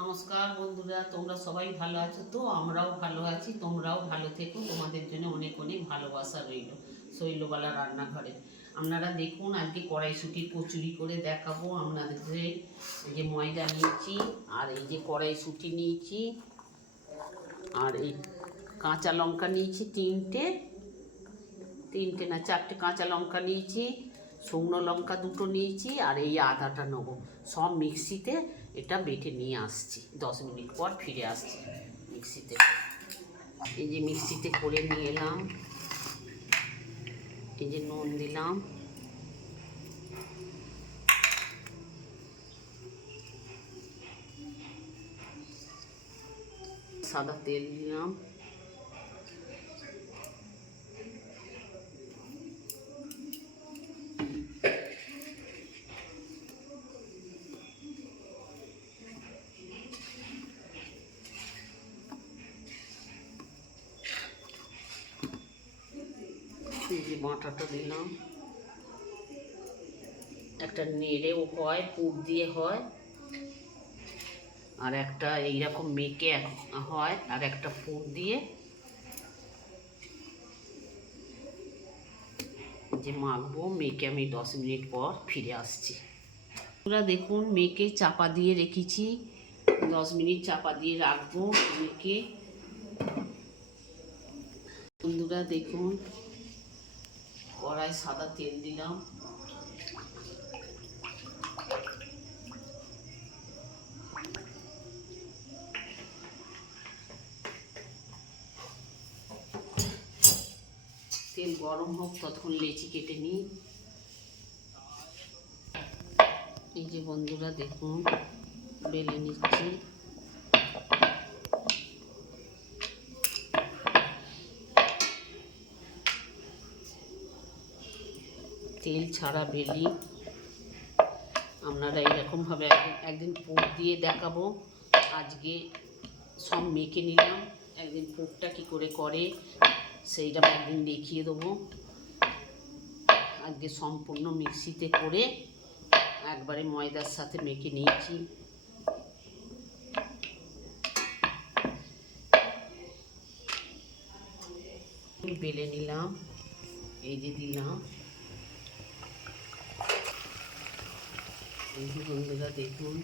নমস্কার বন্ধুরা, তোমরা সবাই ভালো আছো তো? আমরাও ভালো আছি, তোমরাও ভালো থেকো। তোমাদের জন্য অনেক অনেক ভালোবাসা রইল শৈলবালা রান্নাঘরে। আপনারা দেখুন, আজকে কড়াইশুঁটির কচুরি করে দেখাবো আপনাদের। এই যে ময়দা নিয়েছি, আর এই যে কড়াইশুঁটি নিয়েছি, আর এই কাঁচা লঙ্কা নিয়েছি তিনটে না চারটে কাঁচা লঙ্কা নিয়েছি, শুকনো লঙ্কা দুটো নিয়েছি, আর এই আদাটা নেবো। সব মিক্সিতে এটা বেটে নিয়ে আসছি, 10 মিনিট পর ফিরে আসছি মিক্সিতে। এই যে মিক্সিতে করে নিয়ে এলাম, এই যে নুন দিলাম, সাদা তেল দিলাম, এই যে বাটাটা দিলাম। একটা নেড়েও হয়, পুর দিয়ে হয়, আর একটা এইরকম মেখে হয়, আর একটা পুর দিয়ে যে মাখবো। মেখে আমি 10 মিনিট পর ফিরে আসছি। বন্ধুরা দেখুন, মেখে চাপা দিয়ে রেখেছি, 10 মিনিট চাপা দিয়ে রাখবো মেখে। বন্ধুরা দেখুন, কড়াই সাদা তেল দিলাম, তেল গরম হোক, ততক্ষণ লেচি কেটে নিই। এই যে বন্ধুরা দেখুন, বেলে নিচ্ছি। তেল ছাড়া বেলি। আপনারা এইরকমভাবে একদিন পুর দিয়ে দেখাবো। আজকে সব মেখে নিলাম, একদিন পুরটা কী করে করে সেইটা একদিন দেখিয়ে দেবো। আজকে সম্পূর্ণ মিক্সিতে করে একবারে ময়দার সাথে মেখে নিয়েছি। বেলে নিলাম, এই যে দিলাম। এই যে বন্ধুরা দেখুন,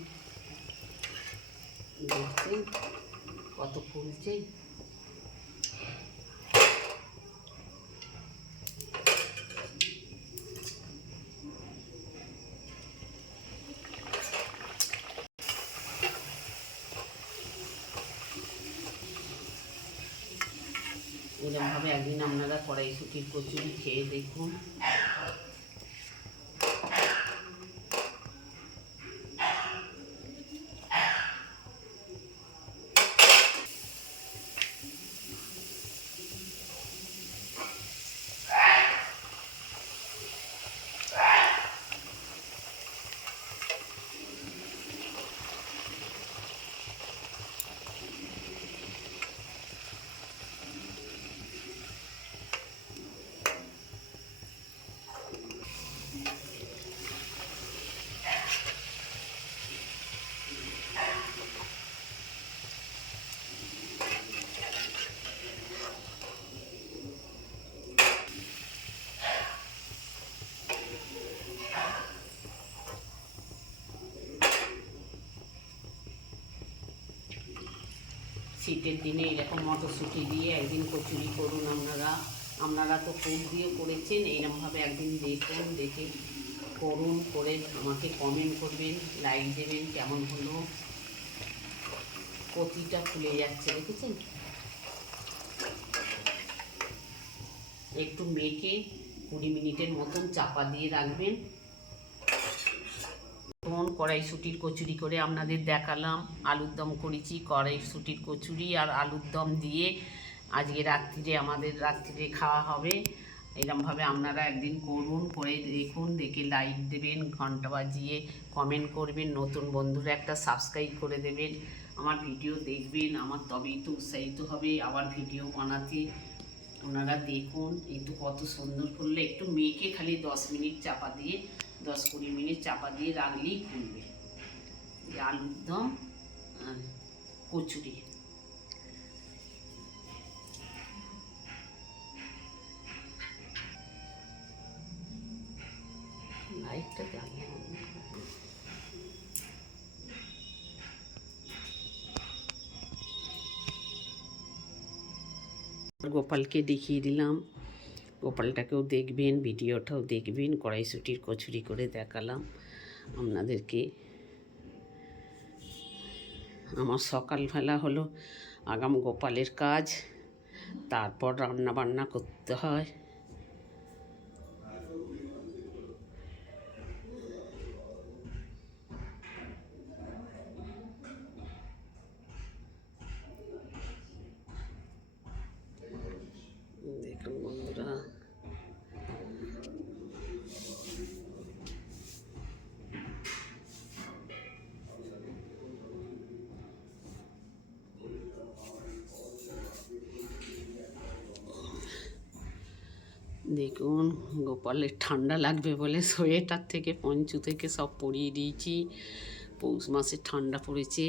দেখছেন কত ফুলছে। এরকমভাবে একদিন আপনারা কড়াইশুঁটির কচুরি খেয়ে দেখুন। শীতের দিনে এরকম মটরশুঁটি দিয়ে একদিন কচুরি করুন আপনারা তো পুর দিয়ে করেছেন, এইরকমভাবে একদিন দেখুন, দেখে করুন, করে আমাকে কমেন্ট করবেন, লাইক দেবেন কেমন হলো। কচিটা ফুলে যাচ্ছে, দেখেছেন? একটু মেখে 20 মিনিটের মতন চাপা দিয়ে রাখবেন। কড়াইশুঁটির কচুরি করে আপনাদের দেখালাম। আলুর দম করেছি, কড়াইশুঁটির কচুরি আর আলুর দম দিয়ে আজকে রাত্রিরে খাওয়া হবে। এরকমভাবে আপনারা একদিন করুন, করে দেখুন, দেখে লাইক দেবেন, ঘন্টা বাজিয়ে কমেন্ট করবেন, নতুন বন্ধুরা একটা সাবস্ক্রাইব করে দেবেন, আমার ভিডিও দেখবেন, আমার তবেই তো উৎসাহিত হবে আবার ভিডিও বানাতে। আপনারা দেখুন, এই তো কত সুন্দর করলে। একটু মেখে খালি 10 মিনিট চাপা দিয়ে 10-20 মিনিট চাপা দিয়ে রাখলেই ফুলবে। আলুর দম আর কচুরি। লাইটটা জ্বালিয়ে গোপালকে দেখিয়ে দিলাম, গোপালটাকেও দেখবেন, ভিডিওটাও দেখবেন। কড়াইশুঁটির কচুরি করে দেখালাম আপনাদেরকে। আমার সকালবেলা হলো আগাম গোপালের কাজ, তারপর রান্না বান্না করতে হয়। দেখুন বন্ধুরা, দেখুন গোপালের ঠান্ডা লাগবে বলে সোয়েটার থেকে পঞ্চু থেকে সব পরিয়ে দিয়েছি। পৌষ মাসে ঠান্ডা পড়েছে।